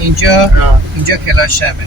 اینجا کلاشمه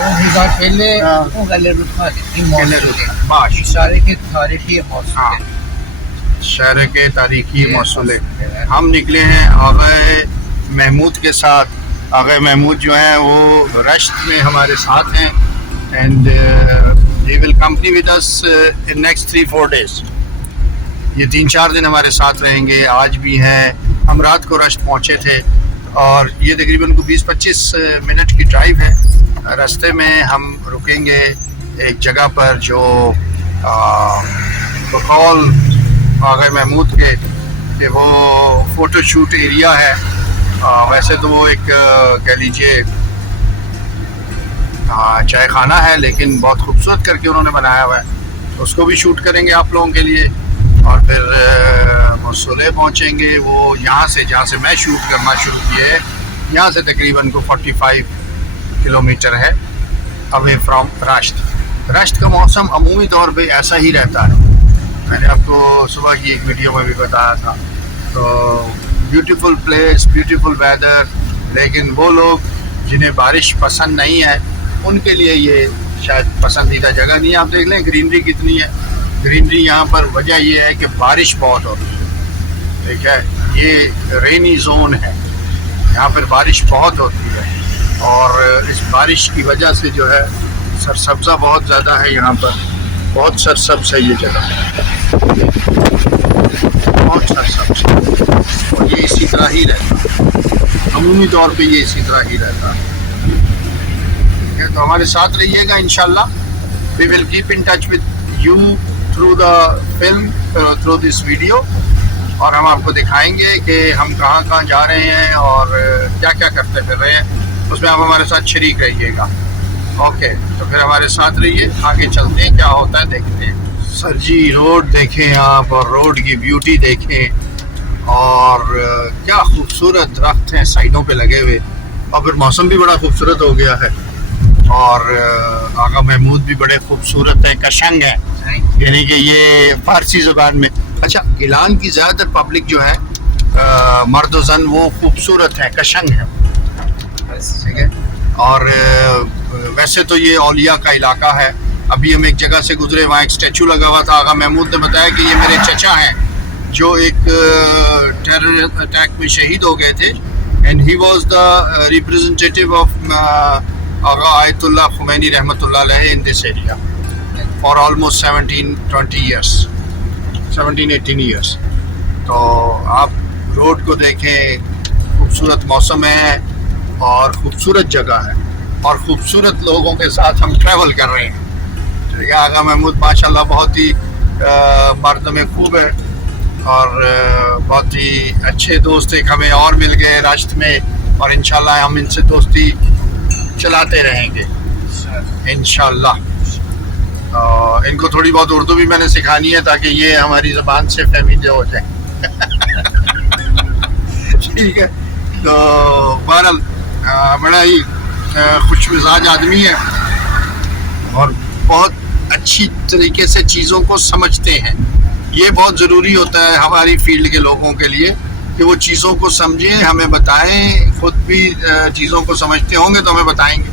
اون هزار پله اون قلعه رودخانه این موصوله باش اشاره که تاریخی موصوله شہر کے تاریخی موصولے ہم نکلے ہیں آغا محمود کے ساتھ۔ آغا محمود جو ہیں وہ رشت میں ہمارے ساتھ ہیں and they will accompany with us in next 3-4 days۔ یہ 3-4 دن ہمارے ساتھ رہیں گے۔ آج بھی ہیں، ہم رات کو رشت پہنچے تھے اور یہ تقریباً 20-25 منٹ کی ڈرائیو ہے۔ راستے میں ہم رکیں گے ایک جگہ پر جو بقول آغا محمود کے کہ وہ فوٹو شوٹ ایریا ہے۔ ویسے تو وہ ایک کہہ لیجیے چائے خانہ ہے، لیکن بہت خوبصورت کر کے انہوں نے بنایا ہوا ہے۔ اس کو بھی شوٹ کریں گے آپ لوگوں کے لیے اور پھر موصولے پہنچیں گے۔ وہ یہاں سے جہاں سے میں شوٹ کرنا شروع کیے ہے، یہاں سے تقریباً 45 کلومیٹر ہے اوے فرام رشت۔ رشت کا موسم عمومی طور پہ ایسا ہی رہتا ہے، میں نے آپ کو صبح کی ایک ویڈیو میں بھی بتایا تھا۔ تو بیوٹیفل پلیس، بیوٹیفل ویدر، لیکن وہ لوگ جنہیں بارش پسند نہیں ہے ان کے لیے یہ شاید پسندیدہ جگہ نہیں ہے۔ آپ دیکھ لیں گرینری کتنی ہے۔ گرینری یہاں پر وجہ یہ ہے کہ بارش بہت ہوتی ہے، ٹھیک ہے، یہ رینی زون ہے، یہاں پر بارش بہت ہوتی ہے اور اس بارش کی وجہ سے جو ہے سرسبزہ بہت زیادہ ہے یہاں پر، بہت سرسبز ہے یہ جگہ، بہت سرسبز ہے اور یہ اسی طرح ہی رہتا ہے، عمومی طور پہ یہ اسی طرح ہی رہتا ہے۔ ٹھیک ہے، تو ہمارے ساتھ رہیے گا انشاءاللہ۔ We will keep in touch with you through the film, through this video, اور ہم آپ کو دکھائیں گے کہ ہم کہاں کہاں جا رہے ہیں اور کیا کیا کرتے پھر رہے ہیں، اس میں آپ ہمارے ساتھ شریک رہیے گا۔ اوکے، تو پھر ہمارے ساتھ رہیے، آگے چلتے ہیں، کیا ہوتا ہے دیکھتے ہیں۔ سر جی روڈ دیکھیں آپ، اور روڈ کی بیوٹی دیکھیں، اور کیا خوبصورت درخت ہیں سائڈوں پہ لگے ہوئے، اور پھر موسم بھی بڑا خوبصورت ہو گیا ہے، اور آغا محمود بھی بڑے خوبصورت ہیں، کشنگ ہیں، یعنی کہ یہ فارسی زبان میں۔ اچھا، گیلان کی زیادہ تر پبلک جو ہے مرد و زن وہ خوبصورت ہیں، کشنگ ہیں، ٹھیک ہے۔ اور ویسے تو یہ اولیاء کا علاقہ ہے۔ ابھی ہم ایک جگہ سے گزرے، وہاں ایک اسٹیچو لگا ہوا تھا، آغا محمود نے بتایا کہ یہ میرے چچا ہیں جو ایک ٹیرر اٹیک میں شہید ہو گئے تھے، and he was the representative of Agha Ayatollah Khomeini رحمۃ اللہ علیہ in this area for almost 17-18 years. تو آپ روڈ کو دیکھیں، خوبصورت موسم ہے اور خوبصورت جگہ ہے اور خوبصورت لوگوں کے ساتھ ہم ٹریول کر رہے ہیں۔ ٹھیک ہے، آغا محمود ماشاءاللہ بہت ہی مرد میں خوب ہے اور بہت ہی اچھے دوست ایک ہمیں اور مل گئے راشت میں، اور انشاءاللہ ہم ان سے دوستی چلاتے رہیں گے انشاءاللہ۔ ان کو تھوڑی بہت اردو بھی میں نے سکھانی ہے تاکہ یہ ہماری زبان سے فہمیدہ ہو جائیں۔ ٹھیک ہے، تو بہرحال بڑا ہی خوش مزاج آدمی ہے اور بہت اچھی طریقے سے چیزوں کو سمجھتے ہیں۔ یہ بہت ضروری ہوتا ہے ہماری فیلڈ کے لوگوں کے لیے کہ وہ چیزوں کو سمجھیں، ہمیں بتائیں، خود بھی چیزوں کو سمجھتے ہوں گے تو ہمیں بتائیں گے۔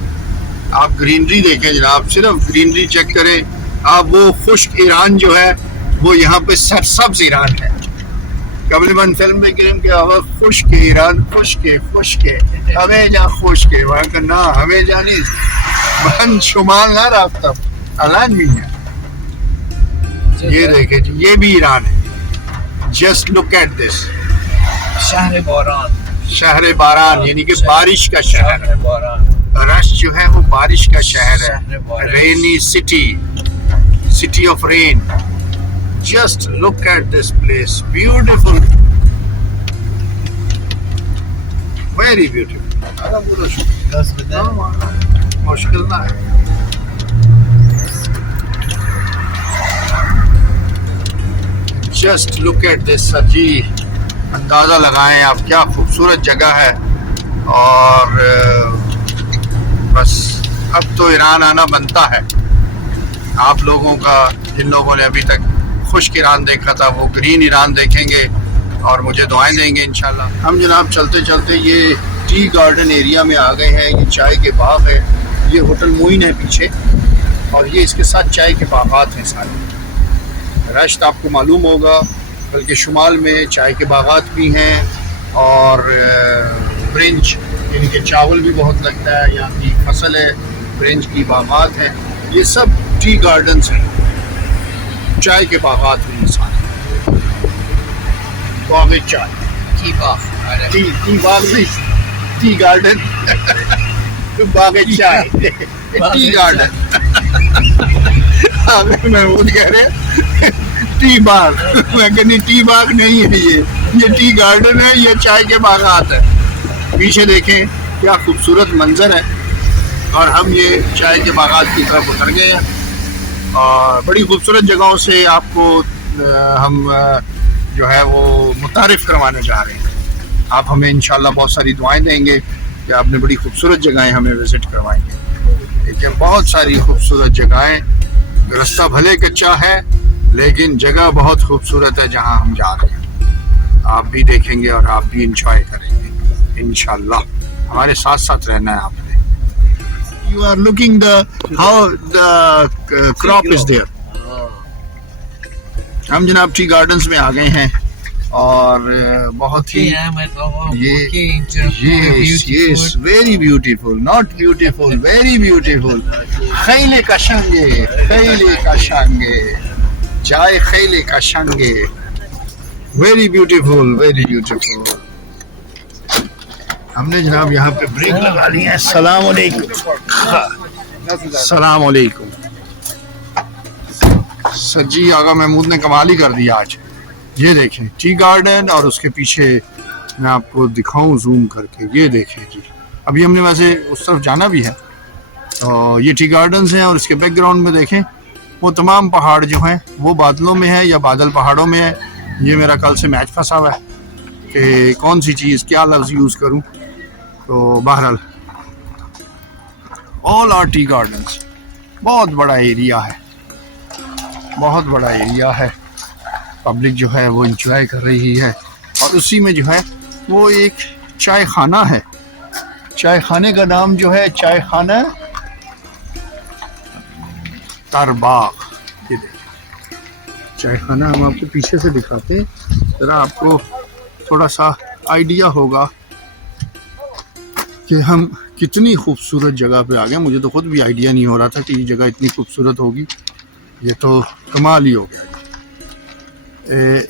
آپ گرینری دیکھیں جناب، صرف گرینری چیک کریں آپ۔ وہ خشک ایران جو ہے وہ یہاں پہ سرسبز ایران ہے۔ قبل من فلم میں کریم کہ خشک ایران، خشک ہمیں جہاں خشک ہے وہاں کا نا ہمیں جانی بہن شمال نہ رابطہ اعلان بھی ہے۔ یہ دیکھیں جی، یہ بھی ایران ہے۔ جسٹ لک ایٹ دس، شہر باران، شہر باران یعنی کہ بارش کا شہر ہے۔ باران رش جو ہے وہ بارش کا شہر ہے، rainy city of rain. Just look at this place, beautiful, very beautiful. مشکل نہ ہے۔ جسٹ لک ایٹ دس سر جی, اندازہ لگائیں آپ کیا خوبصورت جگہ ہے. اور بس اب تو ایران آنا بنتا ہے. آپ لوگوں کا, جن لوگوں نے ابھی تک خشک ایران دیکھا تھا, وہ گرین ایران دیکھیں گے اور مجھے دعائیں دیں گے انشاءاللہ. ہم جناب چلتے چلتے یہ ٹی گارڈن ایریا میں آ گئے ہیں. یہ چائے کے باغ ہے. یہ ہوٹل موئن ہے پیچھے, اور یہ اس کے ساتھ چائے کے باغات ہیں سارے. رشت آپ کو معلوم ہوگا, بلکہ شمال میں چائے کے باغات بھی ہیں, اور برنج یعنی کہ چاول بھی بہت لگتا ہے. یہاں کی فصل ہے, برنج کی باغات ہیں. یہ سب ٹی گارڈنز ہیں, چائے کے باغات ہیں یہ سارے. باغ چائے, ٹی باغ, ٹی باغ نہیں, ٹی گارڈن. باغ چائے, ٹی گارڈن. محمود کہہ رہے ٹی باغ, میں کہ نہیں ٹی باغ نہیں ہے, یہ ٹی گارڈن ہے, یہ چائے کے باغات ہیں. پیچھے دیکھیں کیا خوبصورت منظر ہے. اور ہم یہ چائے کے باغات کی طرف اتر گئے ہیں, اور بڑی خوبصورت جگہوں سے آپ کو ہم جو ہے وہ متعارف کروانے جا رہے ہیں. آپ ہمیں انشاءاللہ بہت ساری دعائیں دیں گے کہ آپ نے بڑی خوبصورت جگہیں ہمیں وزٹ کروائیں گے. لیکن بہت ساری خوبصورت جگہیں, رستہ بھلے کچا ہے لیکن جگہ بہت خوبصورت ہے جہاں ہم جا رہے ہیں. آپ بھی دیکھیں گے اور آپ بھی انجوائے کریں گے انشاءاللہ. ہمارے ساتھ ساتھ رہنا ہے آپ نے. You are looking how the crop is there. ہم جناب ٹی گارڈنز میں آ گئے ہیں, اور بہت ہی yes very beautiful, not beautiful, very beautiful. Khel کشنگے, Khel کشنگے, جائے Khel کشنگے. very beautiful, very beautiful. ہم نے جناب یہاں پہ بریک لگا لی ہے. السلام علیکم. السلام علیکم. سر جی آغا محمود نے کمال ہی کر دیا آج. یہ دیکھیں ٹی گارڈن, اور اس کے پیچھے میں آپ کو دکھاؤں زوم کر کے. یہ دیکھیں جی, ابھی ہم نے ویسے اس طرف جانا بھی ہے. تو یہ ٹی گارڈنز ہیں, اور اس کے بیک گراؤنڈ میں دیکھیں وہ تمام پہاڑ جو ہیں وہ بادلوں میں ہیں یا بادل پہاڑوں میں ہیں. یہ میرا کل سے میچ پھنسا ہوا ہے کہ کون سی چیز کیا لفظ یوز کروں. تو بہرحال آل آر ٹی گارڈنز. بہت بڑا ایریا ہے, بہت بڑا ایریا ہے. پبلک جو ہے وہ انجوائے کر رہی ہے, اور اسی میں جو ہے وہ ایک چائے خانہ ہے. چائے خانے کا نام جو ہے چائے خانہ ترباغ. یہ دیکھیں چائے خانہ ہم آپ کو پیچھے سے دکھاتے ہیں, ذرا آپ کو تھوڑا سا آئیڈیا ہوگا کہ ہم کتنی خوبصورت جگہ پہ آ گئے. مجھے تو خود بھی آئیڈیا نہیں ہو رہا تھا کہ یہ جگہ اتنی خوبصورت ہوگی. یہ تو کمال ہی ہو گیا.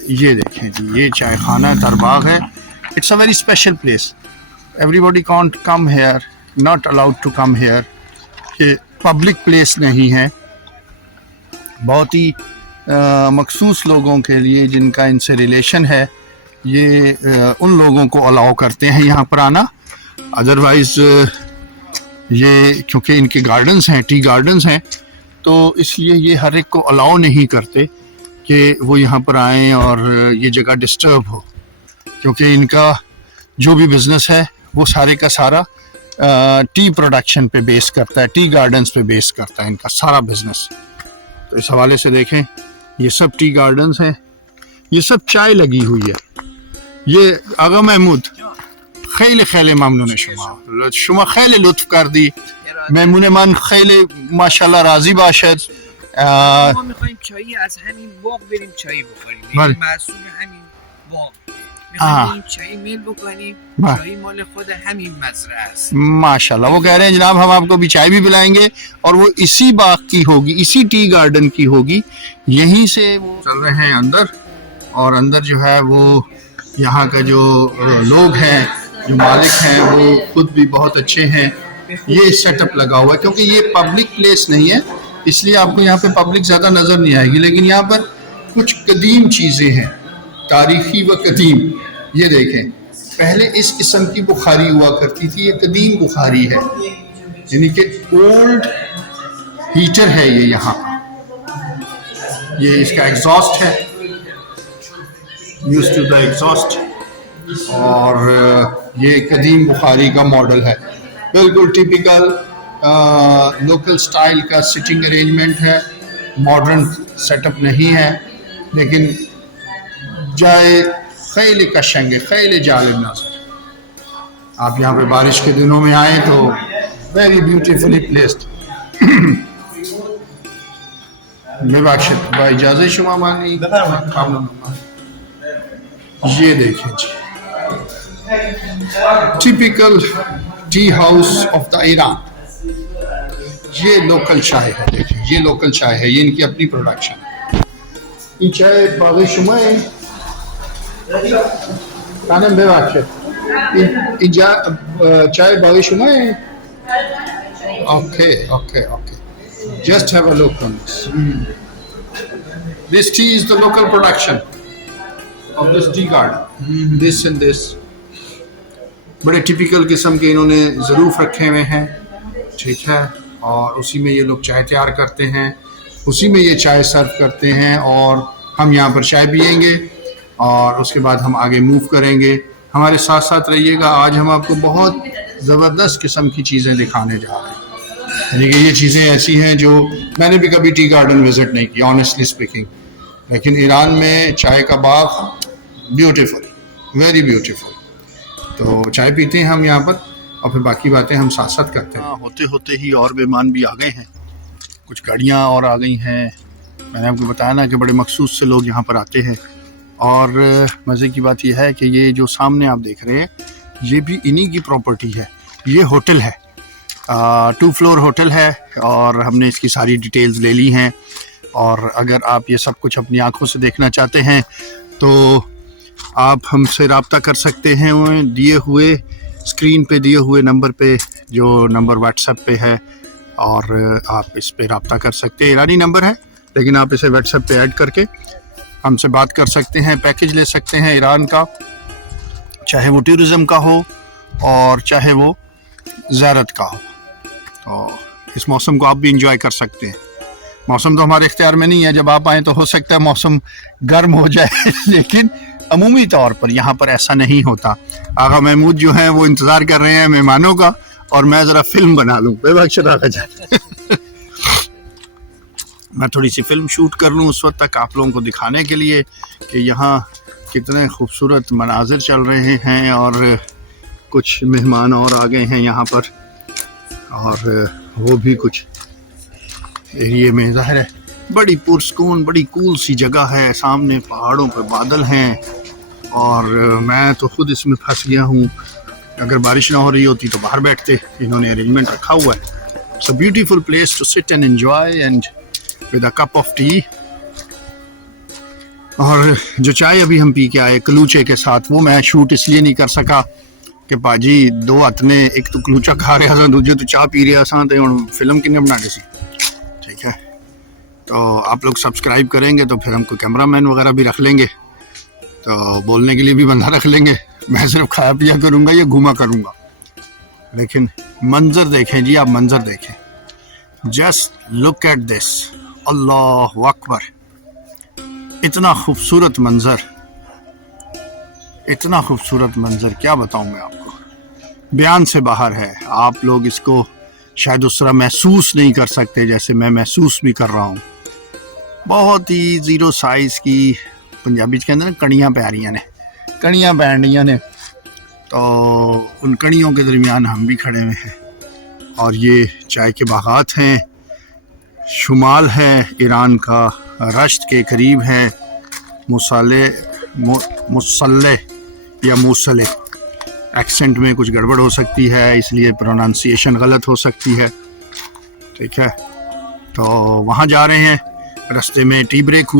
یہ دیکھیں جی, یہ چائے خانہ ترباغ ہے. It's a very special place. Everybody can't come here, not allowed to come here. کہ پبلک پلیس نہیں ہے, بہت ہی مخصوص لوگوں کے لیے جن کا ان سے ریلیشن ہے, یہ ان لوگوں کو الاؤ کرتے ہیں یہاں پر آنا. ادروائز یہ کیونکہ ان کے گارڈنز ہیں, ٹی گارڈنز ہیں, تو اس لیے یہ ہر ایک کو الاؤ نہیں کرتے کہ وہ یہاں پر آئیں اور یہ جگہ ڈسٹرب ہو. کیونکہ ان کا جو بھی بزنس ہے وہ سارے کا سارا ٹی پروڈکشن پہ بیس کرتا ہے, ٹی گارڈنز پہ بیس کرتا ہے ان کا سارا بزنس. تو اس حوالے سے دیکھیں یہ سب ٹی گارڈنز ہیں, یہ سب چائے لگی ہوئی ہے. یہ آغا محمود خیلی خیلی ممنون شما خیلی لطف کردی. میمون من خیلی ماشاءالله راضی باشد. ما میخوایم چایی از همین باغ بریم چایی بخوریم. محصول همین باغ. میخوایم این چایی میل بکنیم. چایی مال خود همین مزرعه است. ماشاءاللہ. وہ کہہ رہے ہیں جناب ہم آپ کو بھی چائے بھی پلائیں گے, اور وہ اسی باغ کی ہوگی, اسی ٹی گارڈن کی ہوگی. یہیں سے وہ چل رہے ہیں اندر, اور اندر جو ہے وہ یہاں کا جو لوگ ہیں, جو مالک ہیں, وہ خود بھی بہت اچھے ہیں. یہ سیٹ اپ لگا ہوا ہے کیونکہ یہ پبلک پلیس نہیں ہے, اس لیے آپ کو یہاں پہ پبلک زیادہ نظر نہیں آئے گی. لیکن یہاں پر کچھ قدیم چیزیں ہیں, تاریخی و قدیم. یہ دیکھیں پہلے اس قسم کی بخاری ہوا کرتی تھی, یہ قدیم بخاری ہے, یعنی کہ اولڈ ہیٹر ہے یہ. یہاں یہ اس کا ایگزاسٹ ہے, used to the exhaust. اور یہ قدیم بخاری کا ماڈل ہے, بالکل ٹیپیکل لوکل سٹائل کا سٹنگ ارینجمنٹ ہے, ماڈرن سیٹ اپ نہیں ہے, لیکن جائے خیلی قشنگ, خیلی جالب نظر. آپ یہاں پہ بارش کے دنوں میں آئیں تو ویری بیوٹیفلی پلیسڈ. ببخشت با اجازه شما من یہ دیکھیں جی, typical tea house of the Iran. یہ لوکل چائے ہے, دیکھیں یہ لوکل چائے ہے, یہ ان کی اپنی پروڈکشن ہے. این چائے باغ شما ہے خانم, ببخشید این چائے باغ شما ہے. Okay okay okay, just have a look on this. This tea is the local production of this tea garden. This and this. بڑے ٹیپیکل قسم کے انہوں نے ظروف رکھے ہوئے ہیں, ٹھیک ہے, اور اسی میں یہ لوگ چائے تیار کرتے ہیں, اسی میں یہ چائے سرو کرتے ہیں, اور ہم یہاں پر چائے پئیں گے اور اس کے بعد ہم آگے موو کریں گے. ہمارے ساتھ ساتھ رہیے گا. آج ہم آپ کو بہت زبردست قسم کی چیزیں دکھانے جا رہے ہیں. یعنی کہ یہ چیزیں ایسی ہیں جو میں نے بھی کبھی ٹی گارڈن وزٹ نہیں کی آنیسٹلی اسپیکنگ, لیکن ایران میں چائے کا باغ بیوٹیفل, ویری بیوٹیفل. تو چائے پیتے ہیں ہم یہاں پر, اور پھر باقی باتیں ہم ساتھ ساتھ کرتے ہیں. ہوتے ہوتے ہی اور مہمان بھی آ گئے ہیں, کچھ گاڑیاں اور آ گئی ہیں. میں نے آپ کو بتایا نا کہ بڑے مخصوص سے لوگ یہاں پر آتے ہیں. اور مزے کی بات یہ ہے کہ یہ جو سامنے آپ دیکھ رہے ہیں یہ بھی انہی کی پراپرٹی ہے. یہ ہوٹل ہے, 2 فلور ہوٹل ہے, اور ہم نے اس کی ساری ڈیٹیلز لے لی ہیں. اور اگر آپ یہ سب کچھ اپنی آنکھوں سے دیکھنا چاہتے ہیں تو آپ ہم سے رابطہ کر سکتے ہیں دیے ہوئے اسکرین پہ دیے ہوئے نمبر پہ, جو نمبر واٹس ایپ پہ ہے, اور آپ اس پہ رابطہ کر سکتے ہیں. ایرانی نمبر ہے لیکن آپ اسے واٹس ایپ پہ ایڈ کر کے ہم سے بات کر سکتے ہیں. پیکج لے سکتے ہیں ایران کا, چاہے وہ ٹورزم کا ہو اور چاہے وہ زیارت کا ہو. تو اس موسم کو آپ بھی انجوائے کر سکتے ہیں. موسم تو ہمارے اختیار میں نہیں ہے, جب آپ آئیں تو ہو سکتا ہے موسم گرم ہو جائے, لیکن عمومی طور پر یہاں پر ایسا نہیں ہوتا. آغا محمود جو ہیں وہ انتظار کر رہے ہیں مہمانوں کا, اور میں ذرا فلم بنا لوں. بے بخشت آغا جان, میں تھوڑی سی فلم شوٹ کر لوں اس وقت تک آپ لوگوں کو دکھانے کے لیے کہ یہاں کتنے خوبصورت مناظر چل رہے ہیں, اور کچھ مہمان اور آ گئے ہیں یہاں پر, اور وہ بھی کچھ ایریے میں. ظاہر ہے بڑی پرسکون, بڑی کول سی جگہ ہے. سامنے پہاڑوں پہ بادل ہیں, اور میں تو خود اس میں پھنس گیا ہوں. اگر بارش نہ ہو رہی ہوتی تو باہر بیٹھتے, انہوں نے ارینجمنٹ رکھا ہوا ہے. It's a beautiful place to sit and enjoy and with a cup of tea. اور جو چائے ابھی ہم پی کے آئے کلوچے کے ساتھ, وہ میں شوٹ اس لیے نہیں کر سکا کہ پاجی 2 ہاتھ نے ایک تو کلوچا کھا رہا تھا, دوجے تو چائے پی رہا تھا, تو فلم کنے بنا کے سی. ٹھیک ہے, تو آپ لوگ سبسکرائب کریں گے تو پھر ہم کو کیمرہ مین وغیرہ بھی رکھ لیں گے, تو بولنے کے لیے بھی بندہ رکھ لیں گے. میں صرف کھایا پیا کروں گا یا گھوما کروں گا. لیکن منظر دیکھیں جی, آپ منظر دیکھیں, جسٹ لک ایٹ دس. اللہ اکبر, اتنا خوبصورت منظر, اتنا خوبصورت منظر, کیا بتاؤں میں آپ کو, بیان سے باہر ہے. آپ لوگ اس کو شاید اس طرح محسوس نہیں کر سکتے جیسے میں محسوس بھی کر رہا ہوں. بہت ہی زیرو سائز کی, پنجابی کہتے ہیں نا کڑیاں پہ رہی نے, کڑیاں پہن رہی نے, تو ان کڑیوں کے درمیان ہم بھی کھڑے ہوئے ہیں. اور یہ چائے کے باغات ہیں, شمال ہے ایران کا, رشت کے قریب ہے, مسلح یا موصلے, ایکسنٹ میں کچھ گڑبڑ ہو سکتی ہے, اس لیے پروننسیشن غلط ہو سکتی ہے. ٹھیک ہے, تو وہاں جا رہے ہیں, رستے میں ٹی بریک